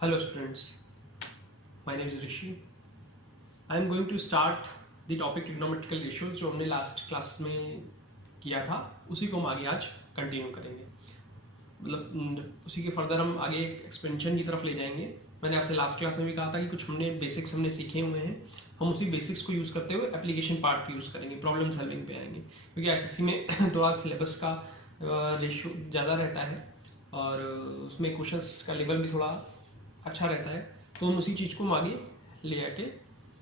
Hello students, my name is Rishi. I am going to start the topic trigonometrical ratios जो हमने last class में किया था उसी को हम आगे आज कंटिन्यू करेंगे। मतलब उसी के फर्दर हम आगे एक्सपेंशन की तरफ ले जाएंगे। मैंने आपसे लास्ट क्लास में भी कहा था कि कुछ हमने बेसिक्स हमने सीखे हुए हैं, हम उसी बेसिक्स को यूज़ करते हुए एप्लीकेशन पार्ट यूज़ करेंगे, प्रॉब्लम सॉल्विंग पे आएंगे, क्योंकि एसएससी में थोड़ा सिलेबस का रेशियो ज़्यादा रहता है और उसमें क्वेश्चंस का लेवल भी थोड़ा अच्छा रहता है, तो हम उसी चीज़ को हम आगे ले आके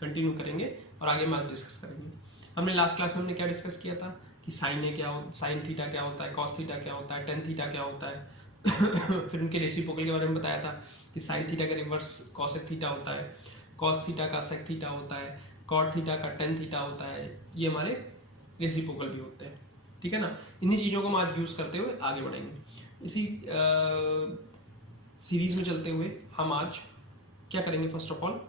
कंटिन्यू करेंगे और आगे हम आज डिस्कस करेंगे। हमने लास्ट क्लास में हमने क्या डिस्कस किया था कि साइन थीटा क्या होता है, कॉस थीटा क्या होता है, टेन थीटा क्या होता है फिर उनके रेसिप्रोकल के बारे में बताया था कि साइन थीटा का रिवर्स कॉसेक थीटा होता है, कॉस थीटा का सेक थीटा होता है, कॉट थीटा का टेन थीटा होता है, ये हमारे रेसिप्रोकल भी होते हैं। ठीक है ना, इन्हीं चीज़ों को हम आज यूज़ करते हुए आगे बढ़ेंगे। इसी सीरीज में चलते हुए हम आज क्या करेंगे, फर्स्ट ऑफ ऑल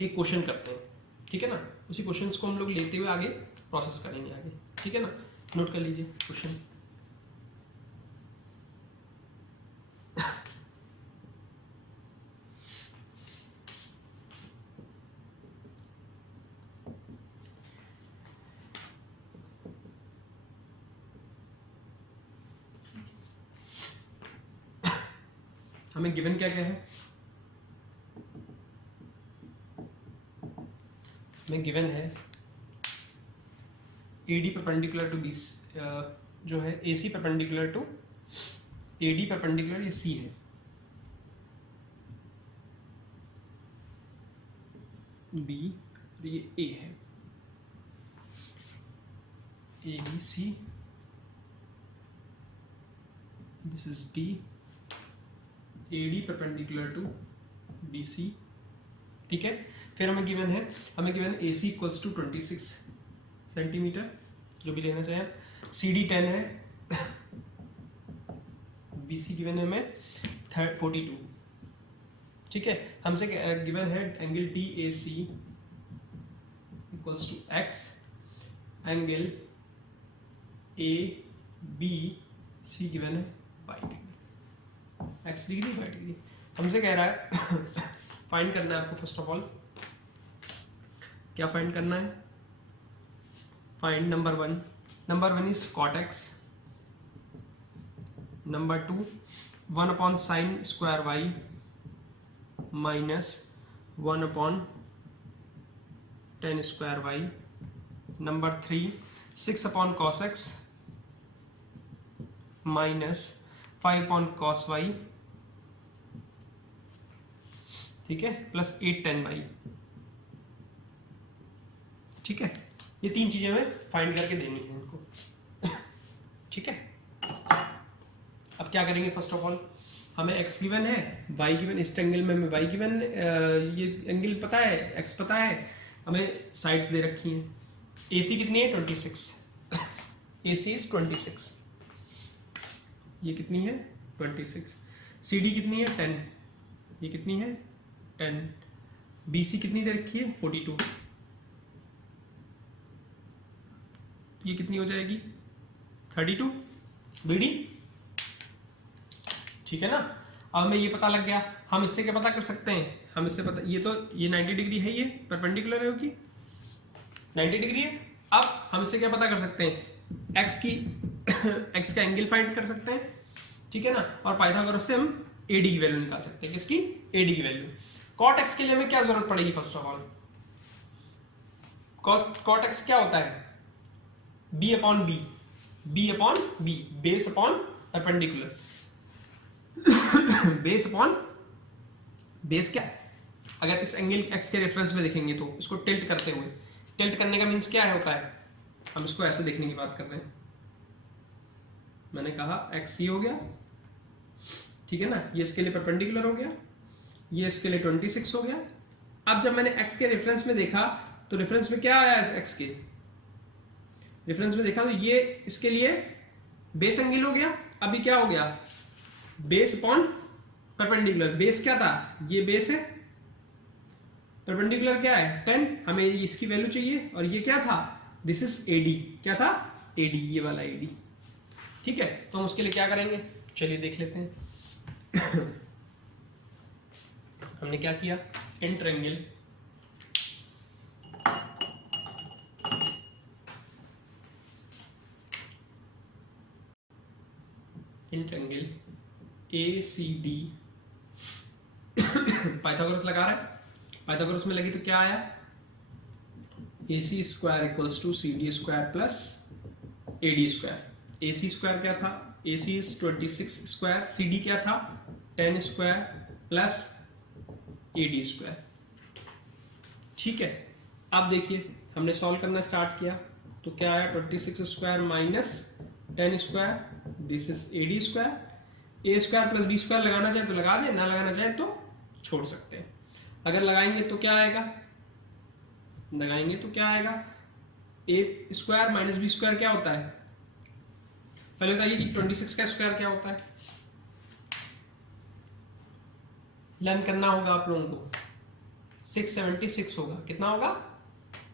एक क्वेश्चन करते हैं। ठीक है ना, उसी क्वेश्चंस को हम लोग लेते हुए आगे प्रोसेस करेंगे आगे। ठीक है ना, नोट कर लीजिए क्वेश्चन। हमें गिवन क्या क्या है, हमें गिवन है AD परपेंडिकुलर टू बी, जो है AC perpendicular to AD perpendicular ये C है, B ये A है, ABC, this is B, AD perpendicular to BC। ठीक है, फिर हमें गिवन है AC इक्वल्स टू 26 सेंटीमीटर, जो भी लेना चाहें। CD 10 है, BC गिवन है हमें 42। ठीक है, हमसे गिवन है angle DAC equals to X, angle ABC given है y degree, x degree y degree. हमसे कह रहा है फाइंड करना है आपको। फर्स्ट ऑफ ऑल क्या फाइंड करना है, find number one is cot x, number 2 1 upon sine square y minus 1 upon tan square y, number 3 6 upon cos x minus 5 upon cos y, ठीक है, प्लस 8 टेन y। ठीक है, ये तीन चीजें हमें फाइंड करके देनी है इनको। ठीक है, अब क्या करेंगे, फर्स्ट ऑफ ऑल हमें x गिवन है, y गिवन, इस एंगल में हमें y गिवन, ये एंगल पता है, x पता है, हमें साइड्स दे रखी हैं। AC कितनी है 26, AC इज 26, ये कितनी है 26, CD कितनी है 10, ये कितनी है 10, BC कितनी दे रखी है 42, ये कितनी हो जाएगी 32, BD। ठीक है ना, अब हमें ये पता लग गया, हम इससे क्या पता कर सकते हैं, हम इससे पता, ये तो ये 90 डिग्री है, ये परपेंडिकुलर है कि 90 डिग्री है। अब हम इससे क्या पता कर सकते हैं, x का एंगल फाइंड कर सकते हैं। ठीक है ना, और पाइथागोरस से हम AD की वैल्यू निकाल सकते हैं, किसकी, AD की वैल्यू। cot x के लिए हमें क्या जरूरत पड़ेगी, first of all cot x क्या होता है, b upon b, base upon perpendicular, base upon base क्या है, अगर इस एंगल x के रेफरेंस में देखेंगे तो इसको टिल्ट करते हुए, टिल्ट करने का मीन्स क्या होता है, हम इसको ऐसे देखने की बात कर रहे हैं। मैंने कहा x हो गया, ठीक है ना, ये इसके लिए परपेंडिकुलर हो गया, ये इसके लिए 26 हो गया। अब जब मैंने x के रेफरेंस में देखा तो रेफरेंस में क्या आया, x के रेफरेंस में देखा तो ये इसके लिए बेस एंगल हो गया। अभी क्या हो गया, बेस अपॉन परपेंडिकुलर, बेस क्या था, ये बेस है, परपेंडिकुलर क्या है 10, हमें इसकी वैल्यू चाहिए, और ये क्या था, दिस इज AD, क्या था AD, ये वाला AD। ठीक है, तो हम उसके लिए क्या करेंगे, चलिए देख लेते हैं। हमने क्या किया, इन ट्रायंगल ACD पाइथागोरस लगा रहा है, पाइथागोरस में लगी तो क्या आया, AC square equals to CD square plus AD square. AC square क्या था, AC इज 26 स्क्वायर, CD क्या था 10 स्क्वायर प्लस AD स्क्वायर। ठीक है, अब देखिए हमने सॉल्व करना स्टार्ट किया तो क्या आया, 26 square minus 10 square, this is AD square. A square plus B square लगाना चाहे तो लगा दे, ना लगाना चाहे तो छोड़ सकते हैं। अगर लगाएंगे तो क्या आएगा, लगाएंगे तो क्या आएगा, A square minus B square क्या होता है, पहले बताइए कि 26 का स्क्वायर क्या होता है, लर्न करना होगा आप लोगों को। 676 होगा, कितना होगा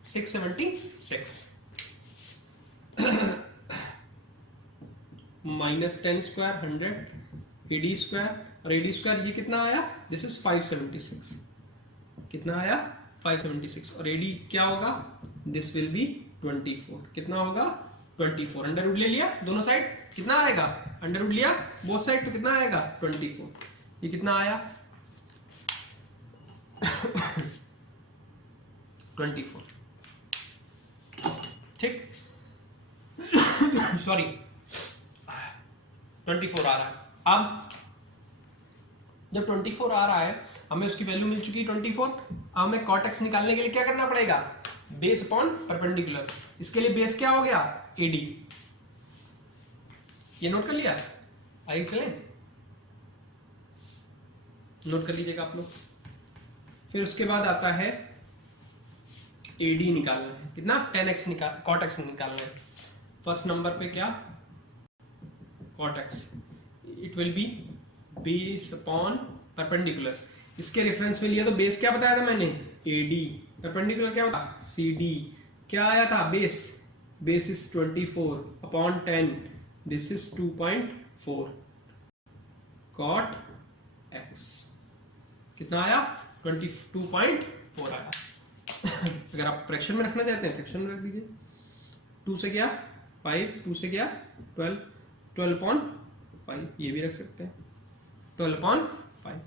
676 माइनस 10 स्क्वायर 100, AD स्क्वायर, और AD स्क्वायर ये कितना आया, दिस इज 576, कितना आया 576, और AD क्या होगा, दिस विल बी 24, कितना होगा 24, अंडर रूट ले लिया दोनों साइड, कितना आएगा, अंडर रूट लिया बोथ साइड तो कितना आएगा 24, ये कितना आया 24, ठीक सॉरी 24 आ रहा है। अब जब 24 आ रहा है, हमें उसकी वैल्यू मिल चुकी है 24, अब हमें cot x निकालने के लिए क्या करना पड़ेगा, बेस अपॉन परपेंडिकुलर। इसके लिए बेस क्या हो गया AD, ये नोट कर लिया, आइए चलें नोट कर लीजिएगा आप लोग। फिर उसके बाद आता है AD निकालना है, कितना 10x निकाल, cot x निकालना है। फर्स्ट नंबर पे क्या, cot x, it will be base upon perpendicular. इसके रेफरेंस में लिया तो बेस क्या बताया था मैंने AD, परपेंडिकुलर क्या होता CD, क्या आया था base, base is 24 upon 10, this is 2.4, cot x कितना आया 22.4 आया। अगर आप फ्रैक्शन में रखना चाहते हैं फ्रैक्शन में रख दीजिए, 2 से गया 5, 2 से गया 12, 12/5 ये भी रख सकते हैं 12/5,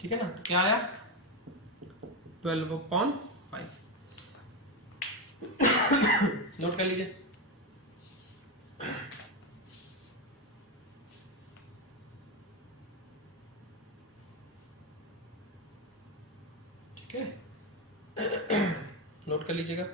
ठीक है ना, तो क्या आया 12/5 नोट कर लीजिए। ठीक है नोट कर लीजिएगा।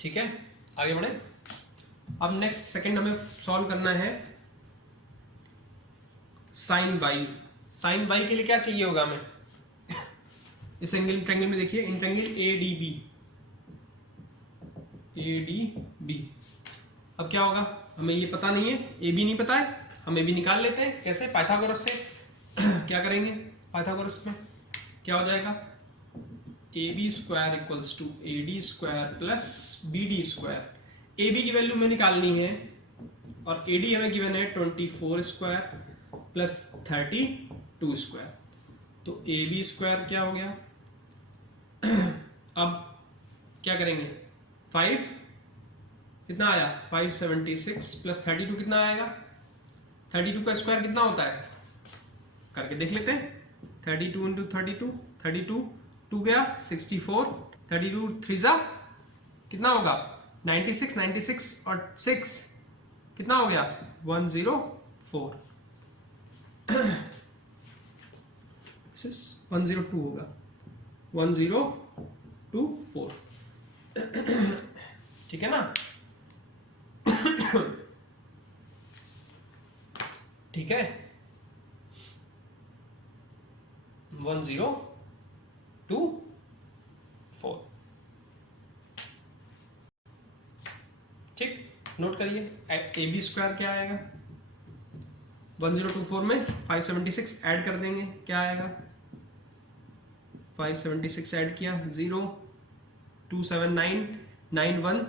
ठीक है आगे बढ़े। अब नेक्स्ट सेकंड हमें सॉल्व करना है साइन वाई। साइन वाई के लिए क्या चाहिए होगा हमें, इस एंगल ट्रायंगल में देखिए इन ट्रायंगल ADB। अब क्या होगा, हमें ये पता नहीं है, AB नहीं पता है, हम AB निकाल लेते हैं, कैसे पाइथागोरस से क्या करेंगे, पाइथागोरस में क्या हो जाएगा AB square equals to AD square plus BD square. AB की वैल्यू में निकालनी है और AD हमें गिवन है 24 स्क्वायर प्लस 32 स्क्वायर, तो AB स्क्वायर क्या हो गया अब क्या करेंगे 5 कितना आया 576 प्लस 32 कितना आएगा, 32 का स्क्वायर कितना होता है करके देख लेते हैं, 32 इंटू 32, 32 2 गया 64, 32 3 कितना होगा 96, 96 और 6 कितना हो गया 104, 102 होगा 1024, ठीक है ना ठीक है 1024, ठीक नोट करिए। AB स्क्वायर क्या आएगा, 1024 में 576 ऐड कर देंगे, क्या आएगा? 576 ऐड किया, 0 279 91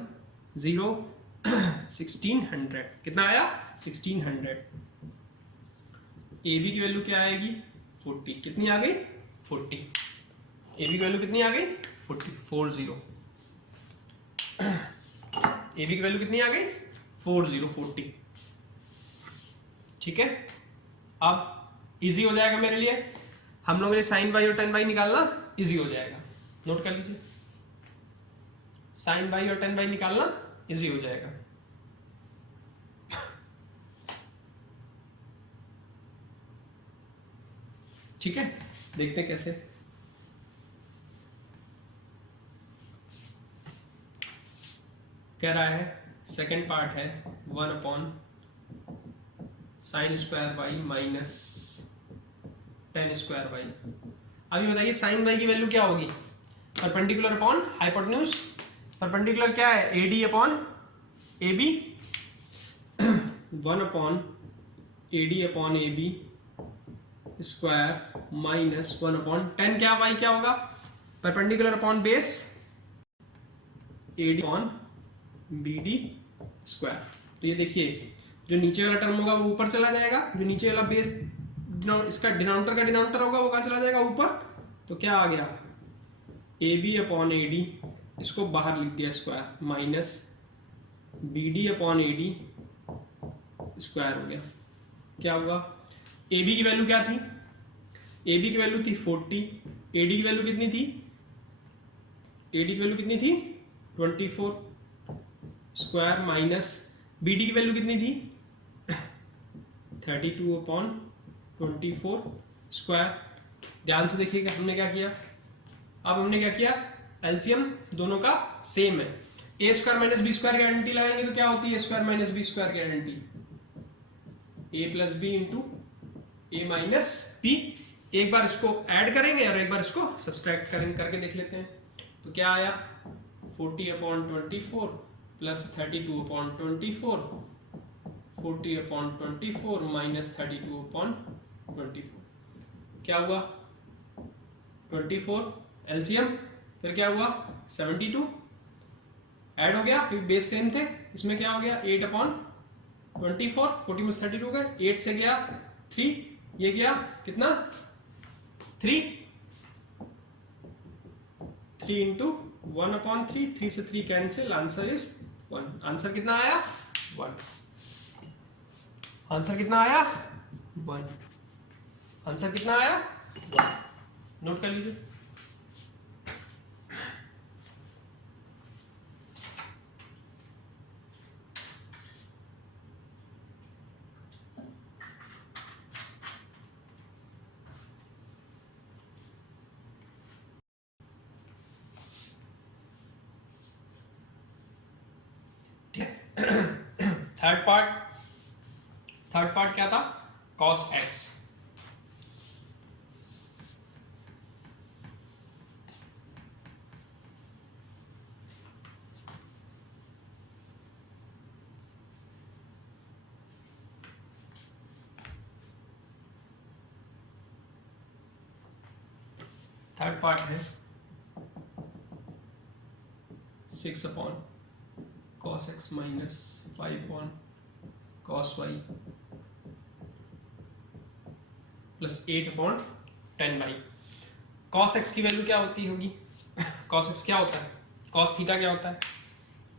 0 1600, कितना आया? 1600। ए बी की वैल्यू क्या आएगी? 40, कितनी आ गई? 40। ए बी की वैल्यू कितनी आ गई? 40 40। ए बी की वैल्यू कितनी आ गई? 40। ठीक है, अब इजी हो जाएगा मेरे लिए, हम लोगों ने साइन वाई और टेन वाई निकालना इजी हो जाएगा। नोट कर लीजिए, साइन वाई और टेन वाई निकालना इजी हो जाएगा। ठीक है, देखते हैं कैसे। कह रहा है सेकंड पार्ट है 1 upon sine square y minus tan square y. अभी बताइए साइन वाई की वैल्यू क्या होगी? Perpendicular upon hypotenuse. परपेंडिकुलर क्या है? AD upon A B. 1 upon AD upon A B square minus 1 upon tan क्या वाई क्या होगा? Perpendicular upon base AD upon B D square. तो ये देखिए जो नीचे वाला टर्म होगा वो ऊपर चला जाएगा, जो नीचे वाला बेस इसका डिनोमिनेटर का डिनोमिनेटर होगा वो कहाँ चला जाएगा? ऊपर। तो क्या आ गया? A B upon A D, इसको बाहर लिख दिया square, minus B D upon A D square हो गया। क्या हुआ? ए बी की वैल्यू क्या थी? ए बी की वैल्यू थी 40, ए डी की वैल्यू कितनी थी? ए डी की वैल्यू कितनी थी? 24 स्क्वायर माइनस बी डी की वैल्यू कितनी थी? 32 अपॉन 24 स्क्वायर। ध्यान से देखिएगा हमने क्या किया। अब हमने क्या किया? एलसीएम दोनों का सेम है। ए स्क्वायर माइनस बी स्क्वायर की आइडेंटिटी लगाएंगे तो क्या होती है? ए स्क्वायर माइनस बी स्क्वायर की आइडेंटिटी ए प्लस बी इंटू ए माइनस बी। एक बार इसको ऐड करेंगे और एक बार इसको सब्सट्रैक्ट करेंगे, करके देख लेते हैं। तो क्या आया? 40 upon 24 plus 32 upon 24, 40 upon 24 minus 32 upon 24। क्या हुआ? 24 एलसीएम, फिर क्या हुआ? 72 ऐड हो गया क्योंकि बेस सेम थे। इसमें क्या हो गया? 8 अपॉन 24, 40 में 32 हो गए, 8 से गया 3, ये गया कितना? 3 इंटू 1 अपॉन 3, 3 से 3 कैंसिल, आंसर इज 1। आंसर कितना आया? 1। आंसर कितना आया? 1। आंसर कितना आया? 1। नोट कर लीजिए। थर्ड पार्ट क्या था? cos x। थर्ड पार्ट है 6 upon cos x minus 5 upon cos y plus 8 upon 10y। cos x की वैल्यू क्या होती होगी? cos x क्या होता है? cos थीटा क्या होता है?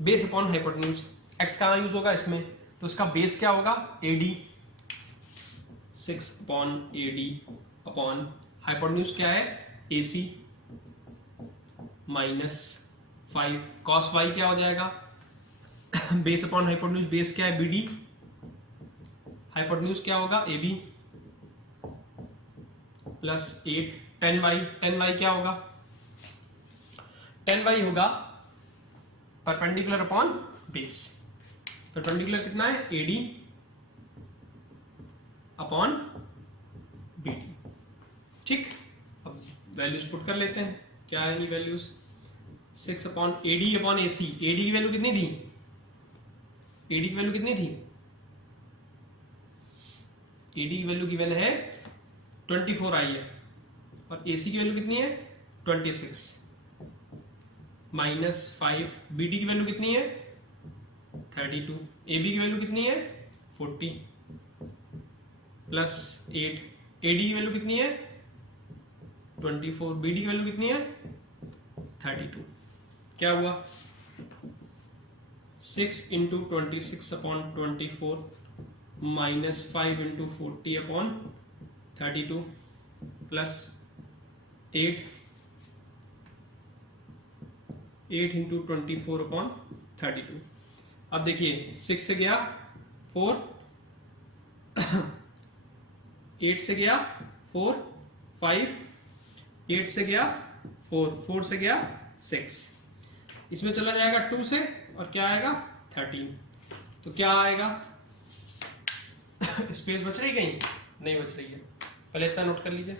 Base upon hypotenuse. x कहाँ यूज होगा? इसमें, तो इसका बेस क्या होगा? AD। 6 upon AD upon hypotenuse क्या है? AC minus 5। cos y क्या हो जाएगा? बेस अपॉन हाइपोटेन्यूज, बेस क्या है? BD, हाइपोटेन्यूज क्या होगा? AB plus 8। 10y क्या होगा? 10y होगा परपेंडिकुलर अपॉन बेस। परपेंडिकुलर कितना है? AD upon BD। ठीक, अब वैल्यूज पुट कर लेते हैं। क्या आएंगी values? 6 upon AD upon AC। AD की वैल्यू कितनी थी? AD की वैल्यू कितनी थी? AD की वैल्यू गिवन है 24 आई है और AC की वैल्यू कितनी है 26 -5 BD की वैल्यू कितनी है 32 AB की वैल्यू कितनी है 40 +8 AD की वैल्यू कितनी है 24 BD की वैल्यू कितनी है 32 क्या हुआ 6 × 26/24 -5 × 40/32 +8 × 24/32। अब देखिए 6 से गया 4 8 से गया 4 5 8 से गया 4 4 से गया 6 इसमें चला जाएगा 2 से और क्या आएगा 13 तो क्या आएगा स्पेस बच रही कहीं नहीं बच रही है पहले इतना नोट कर लीजिए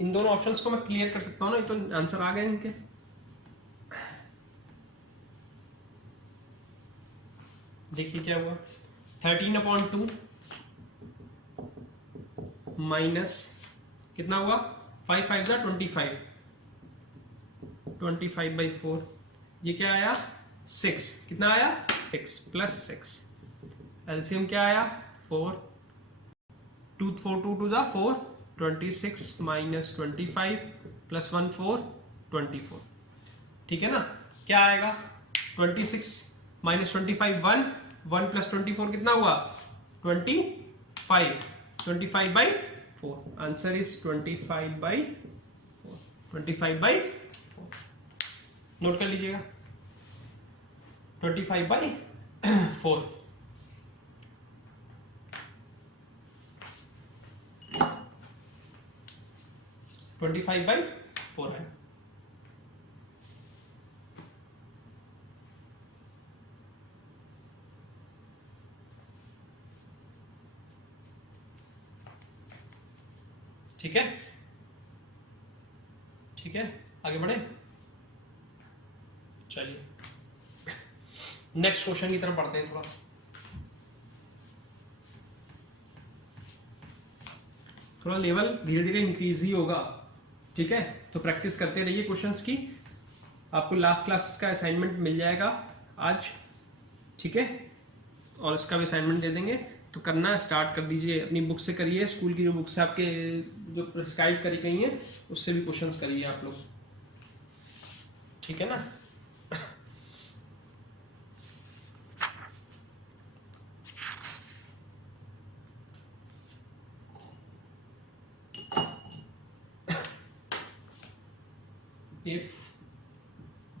इन दोनों ऑप्शंस को मैं क्लियर कर सकता हूं ना तो आंसर आ गए इनके देखिए क्या हुआ 13/2 माइनस कितना हुआ 5 5 जा 25 25/4 ये क्या आया 6 कितना आया 6 +6 एलसीएम क्या आया 4 2 4 2 2 जा 4 26 - 25 +1 4 24 ठीक है ना क्या आएगा 26 - 25 1 1 + 24 कितना हुआ 25 25/4 आंसर इज 25/4 25/4 नोट कर लीजिएगा 25/4 25/4 है ठीक है ठीक है आगे बढ़े चलिए नेक्स्ट क्वेश्चन की तरफ बढ़ते हैं थोड़ा लेवल धीरे धीरे इंक्रीज ही होगा ठीक है तो प्रैक्टिस करते रहिए क्वेश्चंस की आपको लास्ट क्लास का असाइनमेंट मिल जाएगा आज ठीक है और इसका भी असाइनमेंट दे देंगे तो करना स्टार्ट कर दीजिए अपनी बुक से करिए स्कूल की जो बुक्स है आपके जो प्रिस्क्राइब करी गई हैं उससे भी क्वेश्चंस करिए आप लोग ठीक है ना if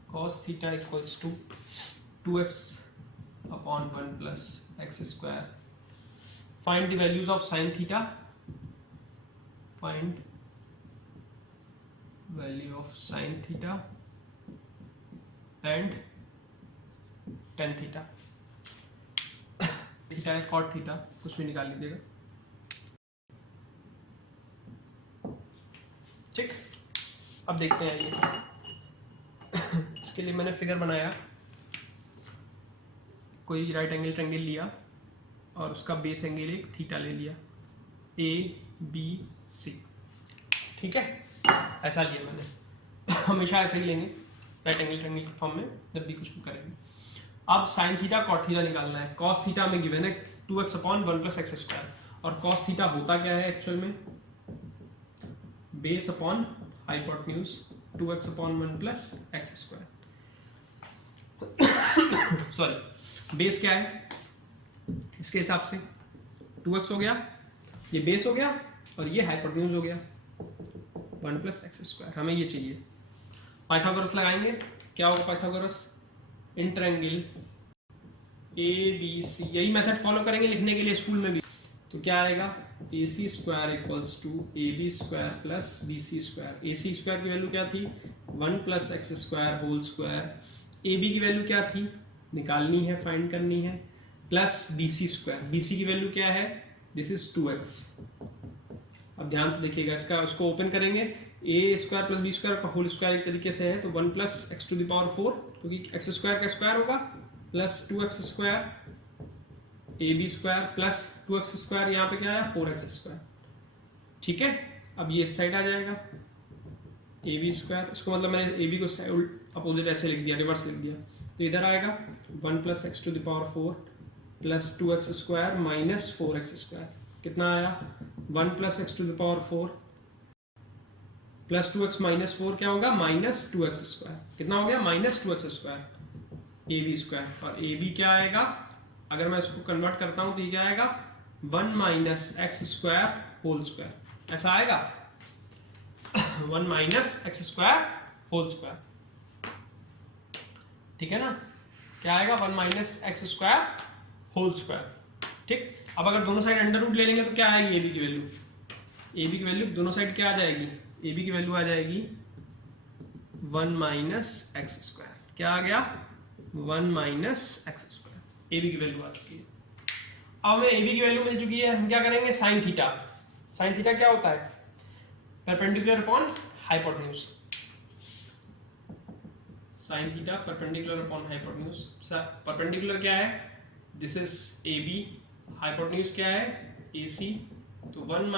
cos theta equals to 2x upon 1 plus x square find the values of sin theta find value of sin theta and tan theta theta है cot theta कुछ भी निकाल लीजिएगा ठीक अब देखते हैं ये इसके लिए मैंने फिगर बनाया कोई राइट एंगल ट्रायंगल लिया और उसका बेस एंगल एक थीटा ले लिया ABC ठीक है ऐसा लिया मैंने हमेशा ऐसे ही लेंगे राइट एंगल ट्रायंगल के फॉर्म में जब भी कुछ भी करेंगे अब साइन थीटा कॉट थीटा निकालना है कॉस थीटा में गिवन है 2x/1 + x स्क्वायर और कॉस थीटा होता क्या है एक्चुअल में base upon hypotenuse 2x/1 + x square sorry base क्या है इसके हिसाब से 2x हो गया ये बेस हो गया और ये हाइपोटेन्यूज हो गया 1 + x स्क्वायर हमें ये चाहिए पाइथागोरस लगाएंगे क्या होगा पाइथागोरस इन ट्रायंगल ABC यही मेथड फॉलो करेंगे लिखने के लिए स्कूल में भी तो क्या आएगा AC² = AB² + BC²। AC² की वैल्यू क्या थी 1 + x² होल स्क्वायर AB की वैल्यू क्या थी निकालनी है फाइंड करनी है प्लस BC²। BC की वैल्यू क्या है दिस इज 2x। अब ध्यान से देखिएगा इसका उसको ओपन करेंगे a² + b² का होल स्क्वायर एक तरीके से है तो 1 + x⁴ क्योंकि x² का स्क्वायर होगा plus 2x² AB² plus 2x², यहाँ पे क्या आया 4x²। ठीक है, अब ये इस साइड आ जाएगा AB², इसको मतलब मैंने AB को अपोजिट ऐसे लिख दिया, रिवर्स लिख दिया, तो इधर आएगा 1 + x⁴ plus 2x² minus 4x²। कितना आया 1 + x⁴ प्लस 2x माइनस 4 क्या होगा -2x²। कितना हो गया -2x² AB², और AB क्या आएगा, अगर मैं इसको कन्वर्ट करता हूं तो ये क्या आएगा 1 - x²², ऐसा आएगा 1 - x²²। ठीक है ना, क्या आएगा 1 - x²²। ठीक, अब अगर दोनों साइड अंडर रूट ले लेंगे तो क्या आएगी AB की वैल्यू, AB की वैल्यू दोनों साइड क्या आ जाएगी, AB की वैल्यू आ जाएगी 1 - x²। क्या आ गया 1 - x², AB की वैल्यू आ चुकी है। अब हमें AB की वैल्यू मिल चुकी है, हम क्या करेंगे sin थीटा। sin थीटा क्या होता है, perpendicular upon hypotenuse. sin theta perpendicular upon hypotenuse. Perpendicular क्या है, दिस इज AB, हाइपोटेन्यूज क्या है AC, तो 1 -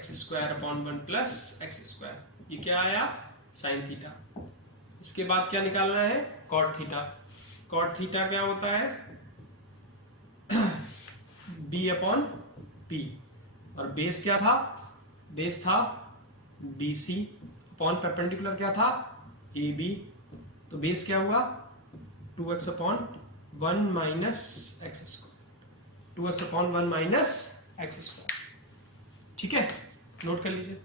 x²/1 + x², ये क्या आया sin थीटा। इसके बाद क्या निकालना है cot थीटा। cot थीटा क्या होता है B/P, और बेस क्या था, बेस था BC अपॉन परपेंडिकुलर क्या था AB, तो बेस क्या हुआ 2x/1 - x², 2x/1 - x²। ठीक है, नोट कर लीजिए।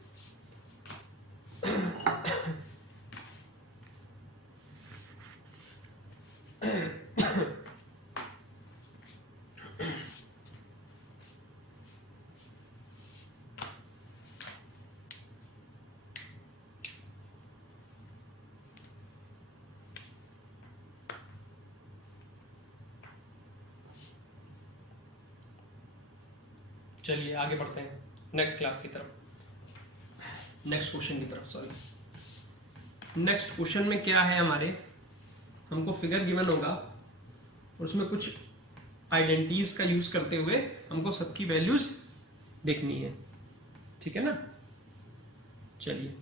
चलिए आगे बढ़ते हैं नेक्स्ट क्लास की तरफ, नेक्स्ट क्वेश्चन की तरफ। सॉरी, नेक्स्ट क्वेश्चन में क्या है हमारे, हमको फिगर गिवन होगा और उसमें कुछ आइडेंटिटीज का यूज करते हुए हमको सबकी वैल्यूज देखनी है। ठीक है ना, चलिए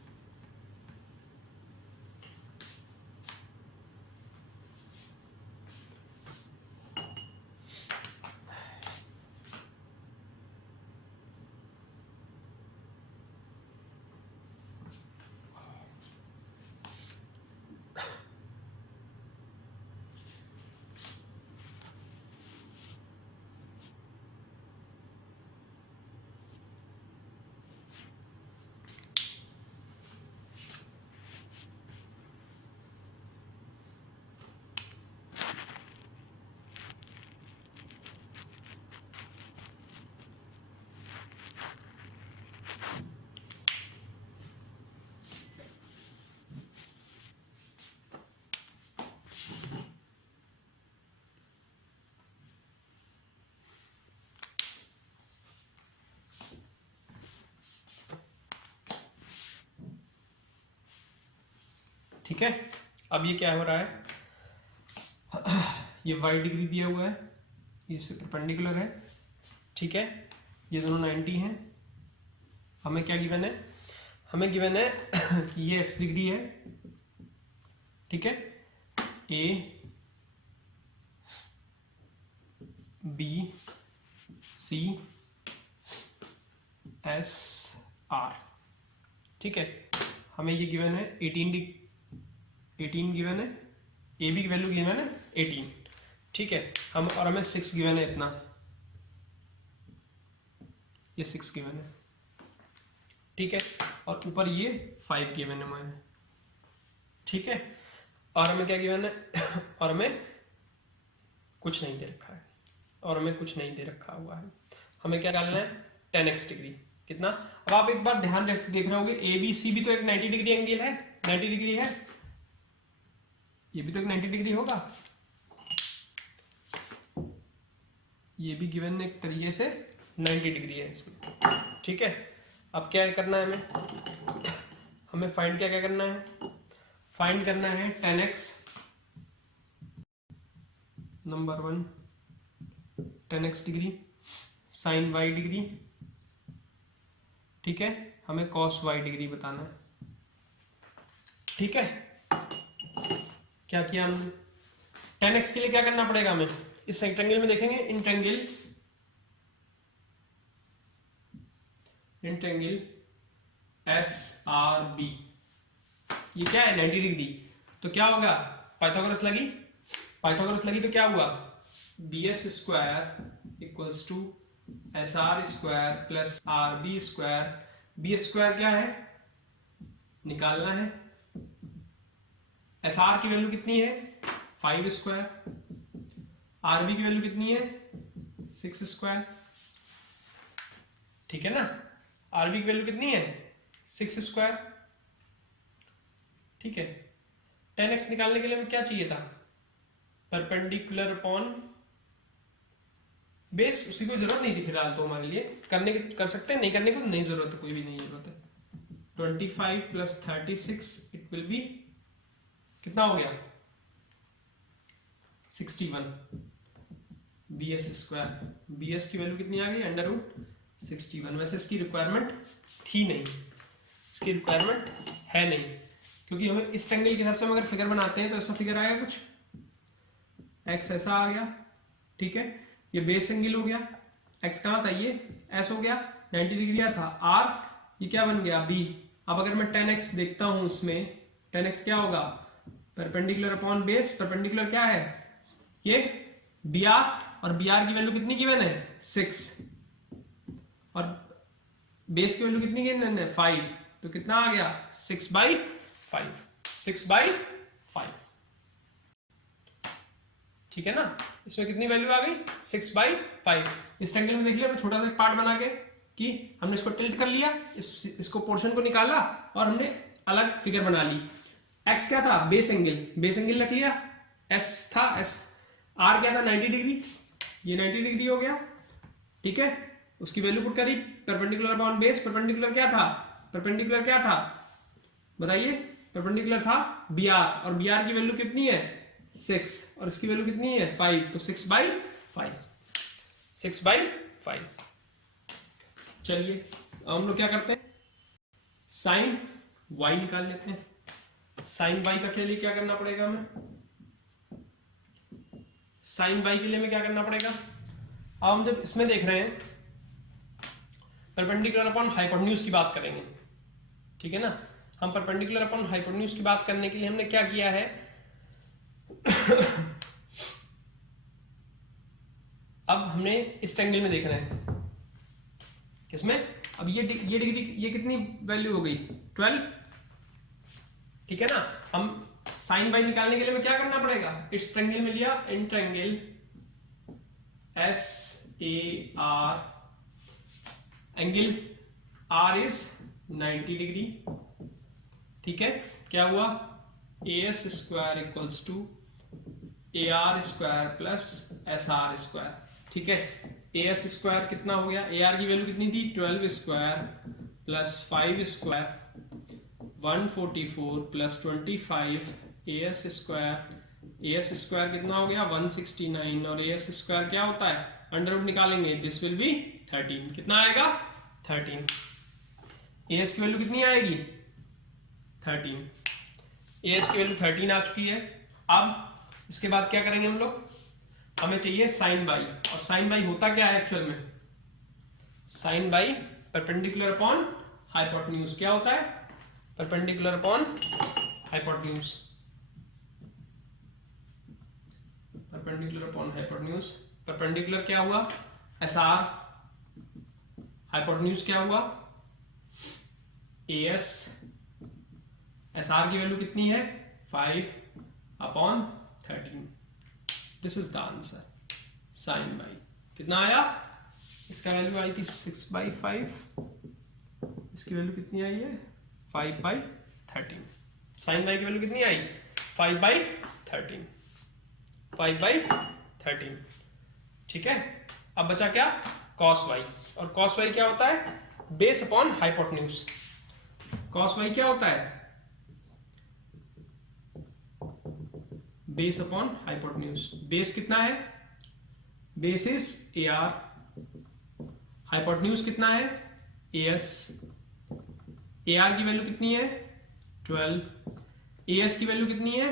ठीक है, अब ये क्या हो रहा है, ये y डिग्री दिया हुआ है, ये इससे परपेंडिकुलर है। ठीक है, ये दोनों 90 हैं। हमें क्या गिवन है, हमें गिवन है कि ये x डिग्री है। ठीक है, A B C S R। ठीक है, हमें ये गिवन है 18 गिवन है, ए बी की वैल्यू गिवन है 18। ठीक है, हम और हमें 6 गिवन है, इतना ये 6 गिवन है। ठीक है, और ऊपर ये 5 गिवन है हमें। ठीक है, और हमें क्या गिवन है और हमें कुछ नहीं दे रखा है, और हमें कुछ नहीं दे रखा हुआ है। हमें क्या डालना है 10x डिग्री। कितना, अब आप एक बार ध्यान देख रहे होंगे ए बी सी भी तो एक 90 डिग्री एंगल है, 90 डिग्री है, ये भी तो एक 90 डिग्री होगा, ये भी गिवन एक तरीके से 90 डिग्री है इसमें। ठीक है, अब क्या करना है हमें फाइंड क्या करना है, फाइंड करना है 10x number 1 10x degree sine y degree, ठीक है, हमें cos y डिग्री बताना है, ठीक है। क्या किया हमने, 10x के लिए क्या करना पड़ेगा हमें, इस रेक्टेंगल में देखेंगे इंटेंगल SRB, ये क्या है 90 डिग्री, तो क्या होगा पाइथागोरस लगी तो क्या हुआ BS square equals to SR square plus RB square, BS square क्या है निकालना है, SR की वैल्यू कितनी है 5 स्क्वायर, RB की वैल्यू कितनी है 6 स्क्वायर, ठीक है ना, RB की वैल्यू कितनी है 6 स्क्वायर, ठीक है। 10x निकालने के लिए हमें क्या चाहिए था, परपेंडिकुलर अपॉन बेस, उसकी कोई जरूरत नहीं थी फिलहाल तो हमारे लिए, कर सकते हैं, नहीं करने को नहीं जरूरत है, कोई भी नहीं जरूरत है। 25 प्लस 36 इट विल बी कितना हो गया 61, BS स्क्वायर, BS की वैल्यू कितनी आ गई √61। वैसे इसकी रिक्वायरमेंट थी नहीं, इसकी रिक्वायरमेंट है नहीं, क्योंकि हमें इस ट्रायंगल के हिसाब से हम अगर फिगर बनाते हैं तो ऐसा फिगर आएगा कुछ, x ऐसा आ गया, ठीक है, ये बेस एंगल हो गया, x कहाँ था ये s हो गया, 90 डिग्री था, r ये क्या बन गया b। अब अगर मैं 10x देखता हूं इसमें 10x क्या होगा परपेंडिकुलर अपॉन बेस, परपेंडिकुलर क्या है ये br, और br की वैल्यू कितनी गिवन है 6, और बेस की वैल्यू कितनी गिवन है 5, तो कितना आ गया 6/5, ठीक है ना, इसमें कितनी वैल्यू आ गई 6/5। इस ट्रायंगल में देख लिया, हमने छोटा सा पार्ट बना के कि हमने इसको टिल्ट कर लिया, इसको पोर्शन को निकाला और हमने अलग फिगर बना ली। x क्या था बेस एंगल रख लिया, s था s, r क्या था 90 डिग्री, ये 90 डिग्री हो गया, ठीक है, उसकी वैल्यू पुट करी, परपेंडिकुलर अपॉन बेस, परपेंडिकुलर क्या था बताइए, परपेंडिकुलर था br, और br की वैल्यू कितनी है 6, और इसकी वैल्यू कितनी है 5, तो 6/5। चलिए अब हम लोग क्या करते हैं, साइन y निकाल लेते हैं। साइन y का के लिए क्या करना पड़ेगा हमें, साइन y के लिए हमें क्या करना पड़ेगा, अब हम जब इसमें देख रहे हैं परपेंडिकुलर अपॉन हाइपोटेन्यूज की बात करेंगे, ठीक है ना, हम परपेंडिकुलर अपॉन हाइपोटेन्यूज की बात करने के लिए हमने क्या किया है अब हमने इस ट्रायंगल में देखना है, किसमें, अब ये डिग्री, ये कितनी वैल्यू हो गई 12, ठीक है ना। हम साइन y निकालने के लिए हमें क्या करना पड़ेगा, इस ट्रायंगल में लिया in triangle SAR, angle R is 90 degree, ठीक है, क्या हुआ AS square equals to AR square plus SR square, ठीक है। AS स्क्वायर कितना हो गया, AR की वैल्यू कितनी थी 12 square plus 5 square 144 plus 25, AS square कितना हो गया 169, और AS स्क्वायर क्या होता है अंडर रूट निकालेंगे, दिस विल बी 13, कितना आएगा 13, AS की वैल्यू कितनी आएगी 13, AS की वैल्यू 13 आ चुकी है। अब इसके बाद क्या करेंगे हम लोग, हमें चाहिए साइन बाई, और साइन बाई होता क्या है एक्चुअल में, sine phi perpendicular upon hypotenuse, क्या होता है perpendicular upon hypotenuse, perpendicular upon hypotenuse, perpendicular क्या हुआ SR, हाइपोटेन्यूज क्या हुआ AS, SR की वैल्यू कितनी है 5/13, this is the answer, sine phi कितना आया, इसका वैल्यू आई थी 6/5, इसकी वैल्यू कितनी आई है 5/13, साइन बाई की वैल्यू कितनी आई 5/13, ठीक है। अब बचा क्या cos y, और cos y क्या होता है base upon hypotenuse, cos y क्या होता है बेस अपॉन हाइपोटेन्यूज। बेस कितना है? बेस इज AR, हाइपोटेन्यूज कितना है? AS। AR की वैल्यू कितनी है? 12। AS की वैल्यू कितनी है?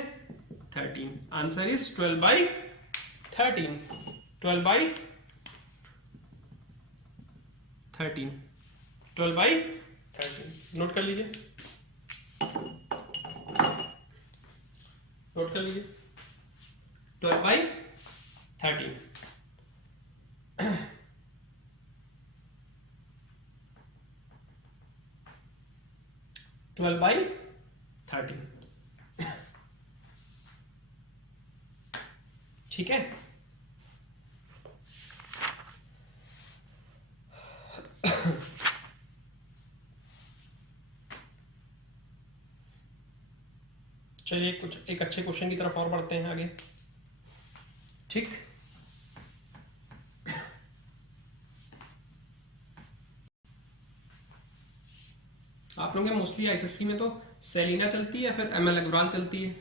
13। Answer is 12/13। 12/13। 12/13 नोट कर लीजिए, नोट कर लीजिए। 12/13। 12/13। ठीक है। चलिए एक अच्छे क्वेश्चन की तरफ और बढ़ते हैं आगे। ठीक, आप लोगों के मोस्टली आईएसएससी में तो सेलिना चलती है, फिर ML अग्रवाल चलती है।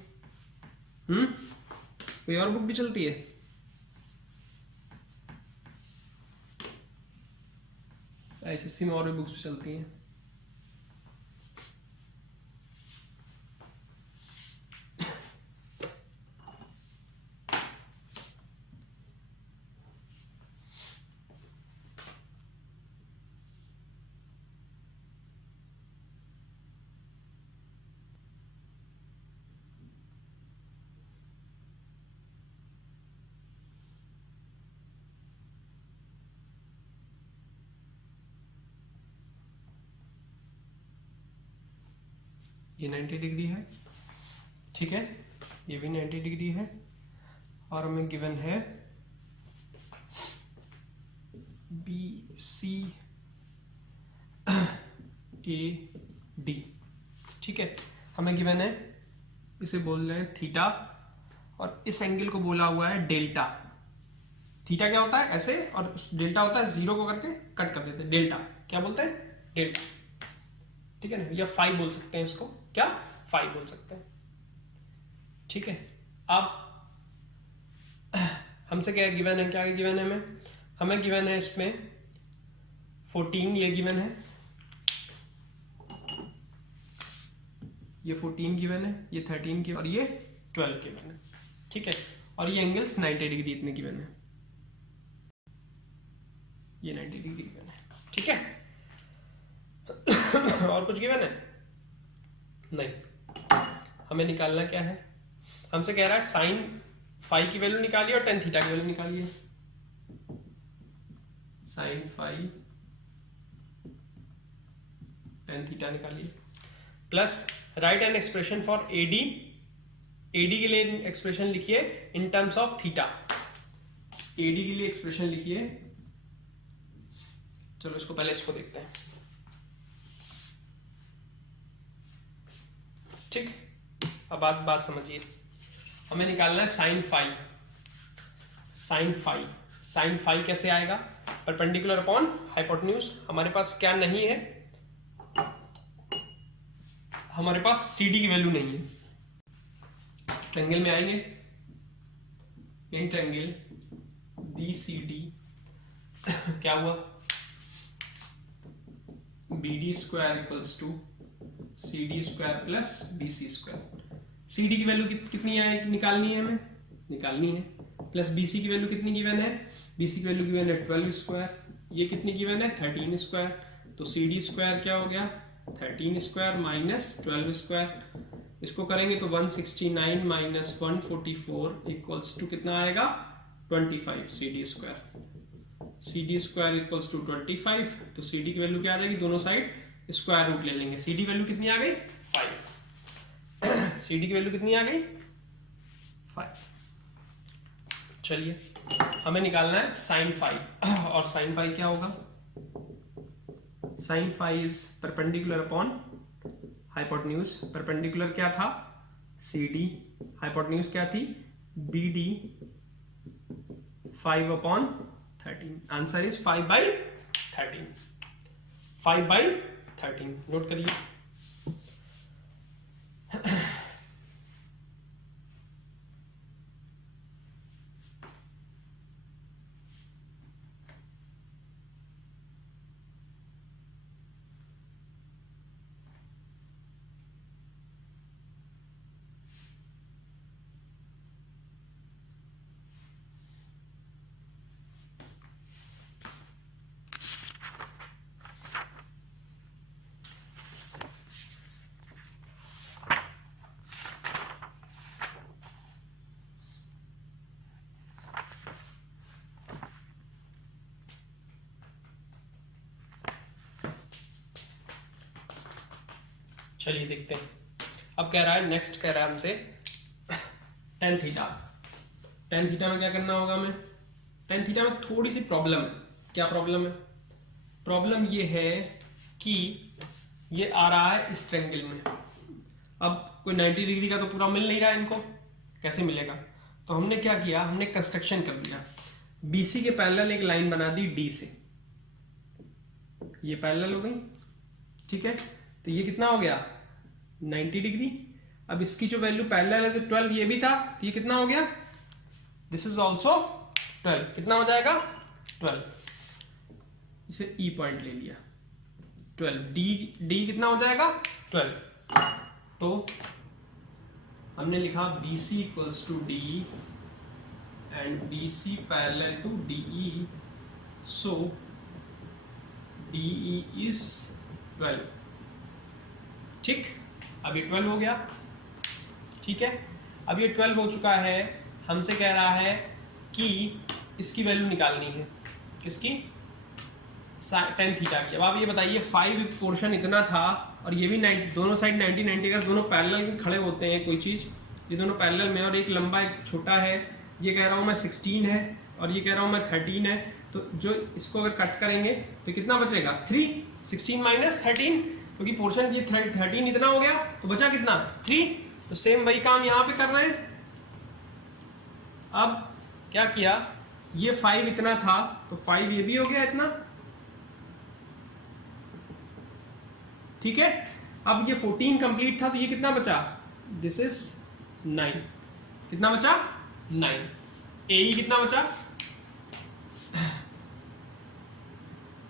कोई और बुक भी चलती है? आईएसएससी में और भी बुक्स चलती हैं। ये 90 डिग्री है, ठीक है, ये भी 90 डिग्री है, और हमें गिवन है BCAD, ठीक है। हमें गिवन है, इसे बोल रहे हैं थीटा, और इस एंगल को बोला हुआ है डेल्टा। थीटा क्या होता है? ऐसे, और डेल्टा होता है जीरो को करके कट कर देते हैं, डेल्टा क्या बोलते हैं? डेल्टा, ठीक है ना, या फाई बोल सकते हैं इसको, क्या? फाई बोल सकते हैं, ठीक है। अब हमसे क्या गिवन है? क्या गिवन है? हमें गिवन है इसमें 14, ये गिवन है, ये 14 गिवन है, ये 13 गिवन, और ये 12 गिवन है, ठीक है। और ये एंगल्स 90 डिग्री इतने गिवन है, ये 90 डिग्री गिवन है, ठीक है। और कुछ गिवन है? नहीं। हमें निकालना क्या है? हमसे कह रहा है साइन फाई की वैल्यू निकालिए और टेन थीटा की वैल्यू निकालिए। साइन फाई टेन थीटा निकालिए, plus right an expression for AD। AD के लिए एक्सप्रेशन लिखिए in terms of theta. AD के लिए एक्सप्रेशन लिखिए, चलो इसको पहले इसको देखते हैं, ठीक। अब बात समझिए, हमें निकालना है sine phi. Sine phi, sine phi कैसे आएगा? Perpendicular upon hypotenuse. हमारे पास क्या नहीं है? हमारे पास CD की वैल्यू नहीं है। ट्रायंगल में आएंगे, इन ट्रायंगल BCD क्या हुआ? BD square equals to CD square plus BC square. CD की वैल्यू कितनी है निकालनी है? हमें निकालनी है, प्लस BC की वैल्यू कितनी गिवन है? BC की वैल्यू गिवन है 12 स्क्वायर, ये कितनी गिवन है? 13 स्क्वायर। तो CD स्क्वायर क्या हो गया? 13 स्क्वायर माइनस 12 स्क्वायर। इसको करेंगे तो 169 माइनस 144 इक्वल्स टू कितना आएगा? 25 CD square. CD square equals to 25। तो CD की वैल्यू क्या आ जाएगी? दोनों साइड स्क्वायर रूट ले लेंगे। CD वैल्यू कितनी आ गई? 5। CD की वैल्यू कितनी आ गई? 5। चलिए हमें निकालना है साइन फाई, और साइन फाई क्या होगा? Sine phi is perpendicular upon hypotenuse. Perpendicular क्या था? CD। हाइपोटेन्यूज क्या थी? BD। 5/13। Answer is 5/13। 5/13 नोट करिए। 5 चलिए देखते हैं। अब कह रहा है, नेक्स्ट कह रहा है हमसे टेन थीटा। टेन थीटा में क्या करना होगा हमें? टेन थीटा में थोड़ी सी प्रॉब्लम है। क्या प्रॉब्लम है? प्रॉब्लम ये है कि ये आ रहा है इस ट्रायंगल में। अब कोई 90 डिग्री का तो पूरा मिल नहीं रहा है, इनको कैसे मिलेगा? तो हमने क्या किया, हमने कंस्ट्रक्शन कर दिया। BC के पैरेलल एक लाइन बना दी D से, ये पैरेलल हो गई, ठीक है। तो ये कितना हो गया? 90 डिग्री। अब इसकी जो वैल्यू पैरेलल है तो 12, ये भी था, तो ये कितना हो गया? This is also 12। कितना हो जाएगा? 12। इसे E पॉइंट ले लिया, 12। D कितना हो जाएगा? 12। तो हमने लिखा BC equals to D and BC parallel to DE, so DE is 12। ठीक, अब ये 12 हो गया, ठीक है। अब ये 12 हो चुका है, हमसे कह रहा है कि इसकी वैल्यू निकालनी है, किसकी? टेन थीटा की। अब आप ये बताइए, 5 पोर्शन इतना था और ये भी 90, दोनों साइड 90 का, दोनों पैरेलल में खड़े होते हैं कोई चीज़, ये दोनों पैरेलल में, और एक लंबा एक छोटा है, ये कह रहा हूँ मैं 16 है और ये कह रहा हूँ मैं 13 है। तो जो इसको अगर कट करेंगे तो कितना बचेगा? 3। 16 माइनस 13, क्योंकि पोर्शन ये 13 इतना हो गया, तो बचा कितना? 3। तो सेम वही काम यहाँ पे कर रहे हैं। अब क्या किया, ये 5 इतना था तो 5 ये भी हो गया इतना, ठीक है। अब ये 14 कंप्लीट था तो ये कितना बचा? This is 9। कितना बचा? 9। AE कितना बचा?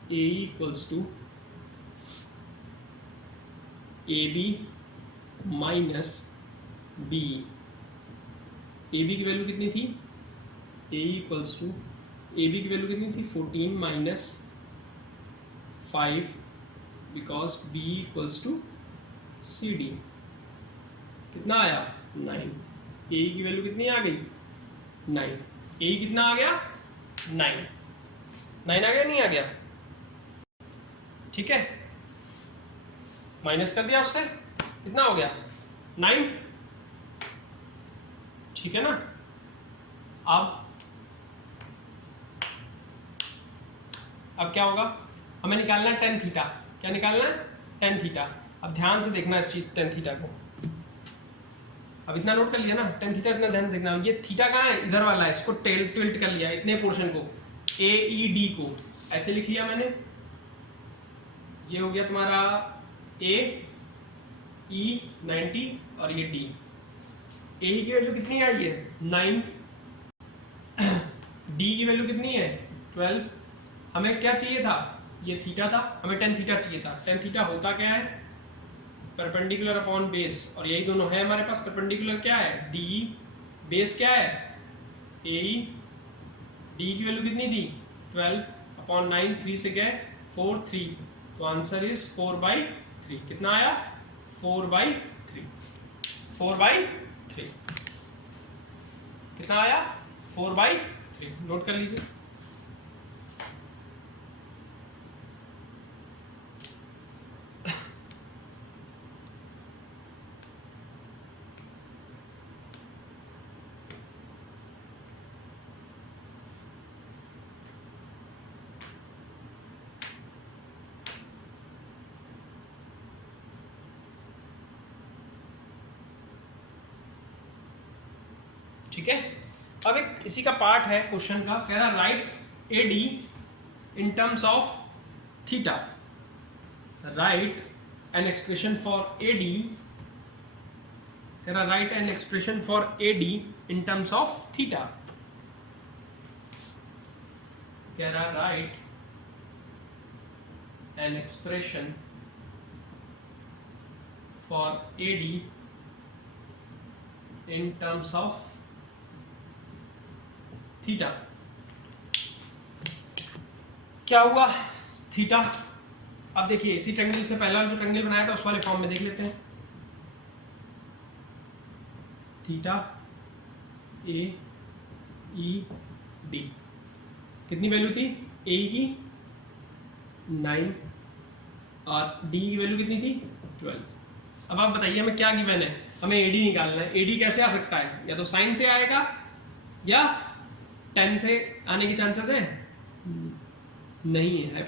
AE equals to AB minus B। AB की वैल्यू कितनी थी? AE इक्वल्स टू AB की वैल्यू कितनी थी? 14 minus 5, because B equals to CD। कितना आया? 9। AE की वैल्यू कितनी आ गई? 9। AE कितना आ गया? 9। 9 आ गया, नहीं आ गया? ठीक है, माइनस कर दिया उससे, कितना हो गया? 9। ठीक है ना। अब क्या होगा? हमें निकालना है टेन थीटा। क्या निकालना है? Tan theta. अब ध्यान से देखना इस चीज, टेन थीटा को। अब इतना नोट कर लिया ना, टेन थीटा इतना ध्यान से देखना। ये थीटा कहाँ है? इधर वाला है, इसको ट्विल्ट कर लिया, इतने पोर्शन को, AED को ऐसे लिख लिया मैंने। ये हो गया तुम्हारा AE 90 और ये D। AE की वैल्यू कितनी आई है? 9। D की वैल्यू कितनी है? 12। हमें क्या चाहिए था? ये थीटा था, हमें टेन थीटा चाहिए था। टेन थीटा होता क्या है? परपेंडिकुलर अपॉन बेस, और यही दोनों है हमारे पास। परपेंडिकुलर क्या है? DE, बेस क्या है? AE। DE की वैल्यू कितनी थी? 12 अपॉन 9, 3 से गए 4, 3, तो आंसर इज 4/3। कितना आया? 4/3। 4/3 कितना आया? 4/3। नोट कर लीजिए। ठीक है, अब एक इसी का पार्ट है क्वेश्चन का। कह रहा right AD in terms of theta. Right an expression for AD। कह रहा right an expression for AD in terms of theta. कह रहा right an expression for AD in terms of theta. क्या हुआ? थीटा। अब देखिए, इसी ट्रायंगल से पहला जो ट्रायंगल बनाया था उस वाले फॉर्म में देख लेते हैं। थीटा AED कितनी वैल्यू थी? AE की 9 और D की वैल्यू कितनी थी? 12। अब आप बताइए हमें क्या गिवन है, हमें एडी निकालना है। एडी कैसे आ सकता है, या तो साइन से आएगा या टेन से आने की चांसेस है, नहीं है।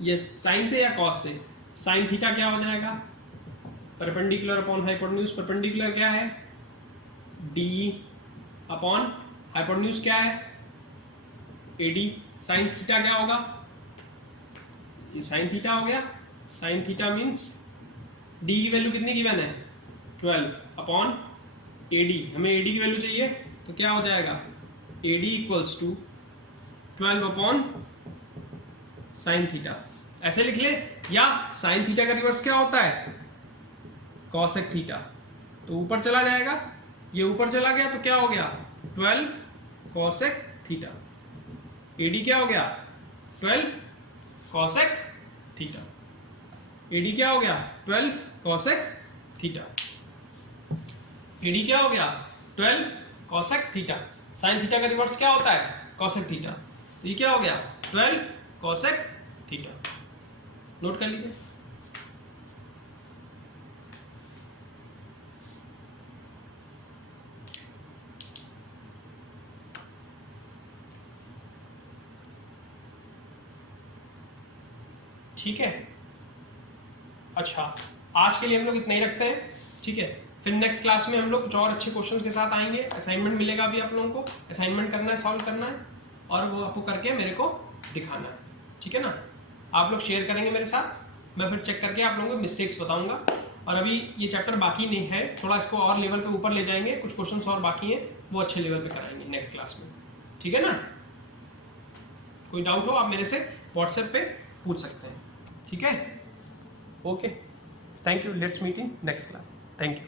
ये साइन से या कॉस से, साइन थीटा क्या हो जाएगा, परपेंडिकुलर अपॉन हाइपोटेन्यूज। परपेंडिकुलर क्या है, डी अपॉन हाइपोटेन्यूज क्या है, एडी। साइन थीटा क्या होगा, ये साइन थीटा हो गया। साइन थीटा मीन्स डी की वैल्यू कितनी गिवन है, 12 अपॉन एडी। हमें एडी की वैल्यू चाहिए तो क्या हो जाएगा, AD equals to 12 upon sine theta. ऐसे लिख ले, या साइन थीटा का रिवर्स क्या होता है, कॉसेक थीटा। तो ऊपर चला जाएगा, ये ऊपर चला गया तो क्या हो गया, 12 कॉसेक थीटा। एडी क्या हो गया, 12 कॉसेक थीटा। एडी क्या हो गया, 12 कॉसेक थीटा। एडी क्या हो गया, 12 कॉसेक थीटा। साइन थीटा का रिवर्स क्या होता है, कॉसेक थीटा। तो ये क्या हो गया, 12 कॉसेक थीटा। नोट कर लीजिए। ठीक है, अच्छा आज के लिए हम लोग इतना ही रखते हैं, ठीक है। फिर नेक्स्ट क्लास में हम लोग कुछ और अच्छे क्वेश्चंस के साथ आएंगे। असाइनमेंट मिलेगा अभी आप लोगों को, असाइनमेंट करना है, सॉल्व करना है, और वो आपको करके मेरे को दिखाना है, ठीक है ना। आप लोग शेयर करेंगे मेरे साथ, मैं फिर चेक करके आप लोगों को मिस्टेक्स बताऊंगा। और अभी ये चैप्टर बाकी नहीं है, थोड़ा इसको और लेवल पे ऊपर ले जाएंगे, कुछ क्वेश्चंस और बाकी हैं वो अच्छे लेवल पे कराएंगे नेक्स्ट क्लास में, ठीक है ना। कोई डाउट हो आप मेरे से व्हाट्सएप पे पूछ सकते हैं, ठीक है। Okay, thank you, let's meet in next class, thank you.